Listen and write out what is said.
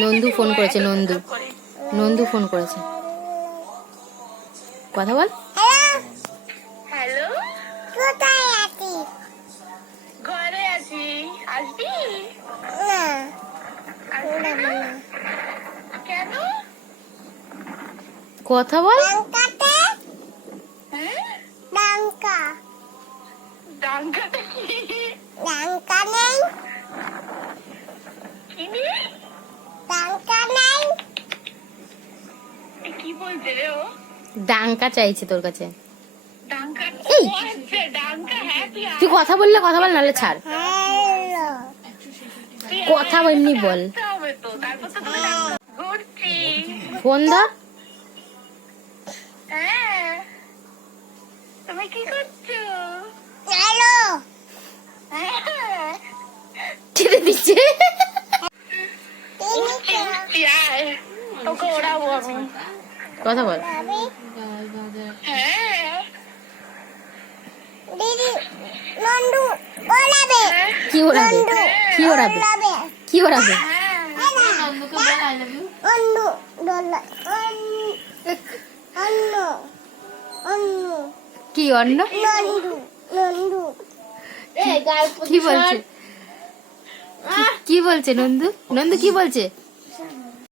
Nandu phone করেছে, Nandu phone করেছে। কথা বল। হ্যালো, কোথায় আছিস? ঘরে আছি, আসবি? না, কেন? কথা বল। ডাঙ্কা ডাঙ্কাটা কি? ডাঙ্কা নেই। কি নেই? ডাঙ্কা নেই। কি বলছে রে ও? ডাঙ্কা চাইছে তোর কাছে। ডাঙ্কা এই ডাঙ্কা হ্যাপি। তুই কথা বললে কথা বল, নাহলে ছাড়। হ্যালো, কথা এমনি বল। হবে তো, তারপর তো তোকে ডাকতে ঘুরছি। ফোন ধর। হ্যাঁ, তুমি কি করছো? হ্যালো, ছেড়ে দিচ্ছে। তোকে ওড়াবো আমি। কথা বল। হ্যাঁ, দিদি নন্দু ওড়াবে। কি ওড়াবে? কি ওড়াবে? কি ওড়াবে? নন্দুকে বল আই লাভ ইউ। নন্দু দোলা অন্য অন্য কি অন্য? নন্দু নন্দু কি বলছে? কি বলছে নন্দু? নন্দু কি বলছে?